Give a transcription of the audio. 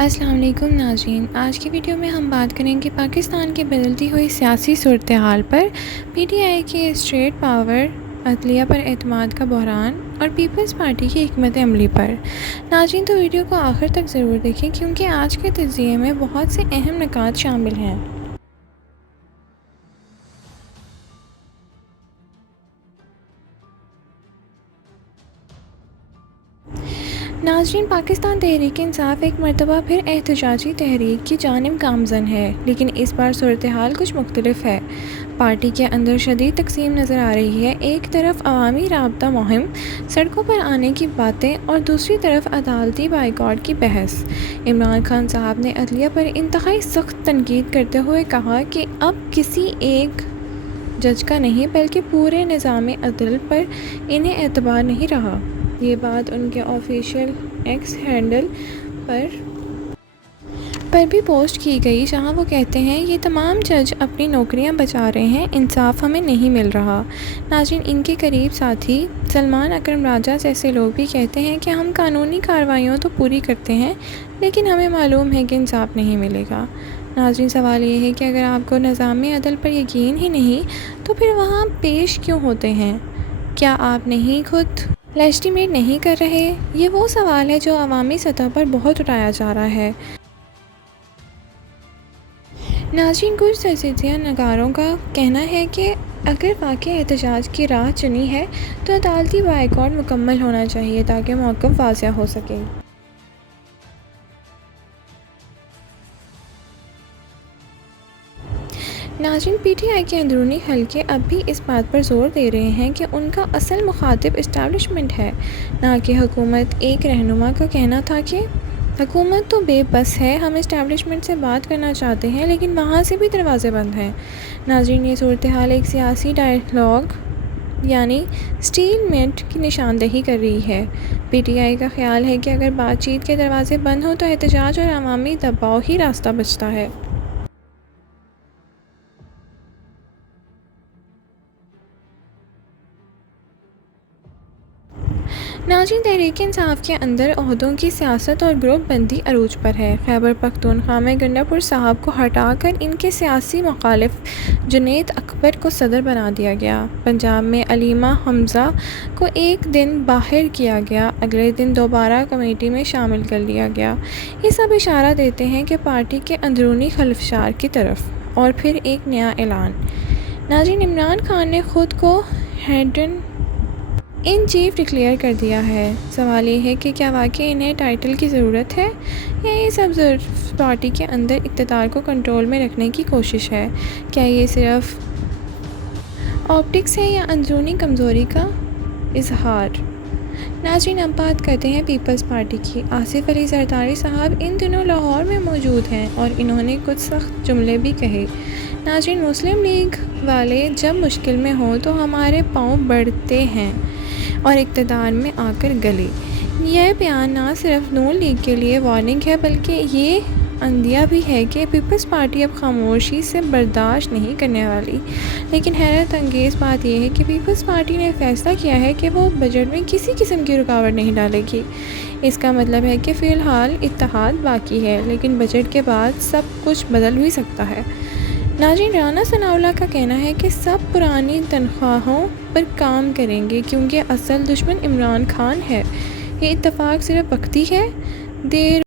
السلام علیکم ناظرین، آج کی ویڈیو میں ہم بات کریں گے پاکستان کی بدلتی ہوئی سیاسی صورتحال پر، پی ٹی آئی کی اسٹیٹ پاور، عدلیہ پر اعتماد کا بحران اور پیپلز پارٹی کی حکمت عملی پر۔ ناظرین تو ویڈیو کو آخر تک ضرور دیکھیں کیونکہ آج کے تجزیے میں بہت سے اہم نکات شامل ہیں۔ ناظرین، پاکستان تحریک انصاف ایک مرتبہ پھر احتجاجی تحریک کی جانب گامزن ہے، لیکن اس بار صورتحال کچھ مختلف ہے۔ پارٹی کے اندر شدید تقسیم نظر آ رہی ہے، ایک طرف عوامی رابطہ مہم، سڑکوں پر آنے کی باتیں اور دوسری طرف عدالتی بائیکاٹ کی بحث۔ عمران خان صاحب نے عدلیہ پر انتہائی سخت تنقید کرتے ہوئے کہا کہ اب کسی ایک جج کا نہیں بلکہ پورے نظام عدل پر انہیں اعتبار نہیں رہا۔ یہ بات ان کے آفیشیل ایکس ہینڈل پر بھی پوسٹ کی گئی، جہاں وہ کہتے ہیں یہ تمام جج اپنی نوکریاں بچا رہے ہیں، انصاف ہمیں نہیں مل رہا۔ ناظرین، ان کے قریب ساتھی سلمان اکرم راجہ جیسے لوگ بھی کہتے ہیں کہ ہم قانونی کارروائیوں تو پوری کرتے ہیں لیکن ہمیں معلوم ہے کہ انصاف نہیں ملے گا۔ ناظرین، سوال یہ ہے کہ اگر آپ کو نظام عدل پر یقین ہی نہیں تو پھر وہاں پیش کیوں ہوتے ہیں؟ کیا آپ نہیں خود لیجٹیمیٹ نہیں کر رہے؟ یہ وہ سوال ہے جو عوامی سطح پر بہت اٹھایا جا رہا ہے۔ ناظرین، کچھ تجزیہ نگاروں کا کہنا ہے کہ اگر واقعی احتجاج کی راہ چنی ہے تو عدالتی بائیکاٹ مکمل ہونا چاہیے تاکہ موقف واضح ہو سکے۔ ناظرین، پی ٹی آئی کے اندرونی حلقے اب بھی اس بات پر زور دے رہے ہیں کہ ان کا اصل مخاطب اسٹیبلشمنٹ ہے، نہ کہ حکومت۔ ایک رہنما کا کہنا تھا کہ حکومت تو بے بس ہے، ہم اسٹیبلشمنٹ سے بات کرنا چاہتے ہیں لیکن وہاں سے بھی دروازے بند ہیں۔ ناظرین، یہ صورتحال ایک سیاسی ڈائیلاگ یعنی اسٹیل میٹ کی نشاندہی کر رہی ہے۔ پی ٹی آئی کا خیال ہے کہ اگر بات چیت کے دروازے بند ہوں تو احتجاج اور عوامی دباؤ ہی راستہ بچتا ہے۔ ناظرین، تحریک انصاف کے اندر عہدوں کی سیاست اور گروپ بندی عروج پر ہے۔ خیبر پختونخوا میں گنڈا پور صاحب کو ہٹا کر ان کے سیاسی مخالف جنید اکبر کو صدر بنا دیا گیا۔ پنجاب میں علیمہ حمزہ کو ایک دن باہر کیا گیا، اگلے دن دوبارہ کمیٹی میں شامل کر لیا گیا۔ یہ سب اشارہ دیتے ہیں کہ پارٹی کے اندرونی خلفشار کی طرف۔ اور پھر ایک نیا اعلان۔ ناظرین، عمران خان نے خود کو ہیڈر ان چیف ڈکلیئر کر دیا ہے۔ سوال یہ ہے کہ کیا واقعی انہیں ٹائٹل کی ضرورت ہے یا یہ سب صرف پارٹی کے اندر اقتدار کو کنٹرول میں رکھنے کی کوشش ہے؟ کیا یہ صرف آپٹکس ہے یا اندرونی کمزوری کا اظہار؟ ناظرین، اب بات کرتے ہیں پیپلز پارٹی کی۔ آصف علی زرداری صاحب ان دنوں لاہور میں موجود ہیں اور انہوں نے کچھ سخت جملے بھی کہے۔ ناظرین، مسلم لیگ والے جب مشکل میں ہوں تو ہمارے پاؤں بڑھتے ہیں اور اقتدار میں آ کر گلے۔ یہ بیان نہ صرف نون لیگ کے لیے وارننگ ہے بلکہ یہ عندیہ بھی ہے کہ پیپلز پارٹی اب خاموشی سے برداشت نہیں کرنے والی۔ لیکن حیرت انگیز بات یہ ہے کہ پیپلز پارٹی نے فیصلہ کیا ہے کہ وہ بجٹ میں کسی قسم کی رکاوٹ نہیں ڈالے گی۔ اس کا مطلب ہے کہ فی الحال اتحاد باقی ہے لیکن بجٹ کے بعد سب کچھ بدل بھی سکتا ہے۔ ناظرین، رانا ثناءاللہ کا کہنا ہے کہ سب پرانی تنخواہوں پر کام کریں گے کیونکہ اصل دشمن عمران خان ہے۔ یہ اتفاق صرف وقتی ہے۔ دیر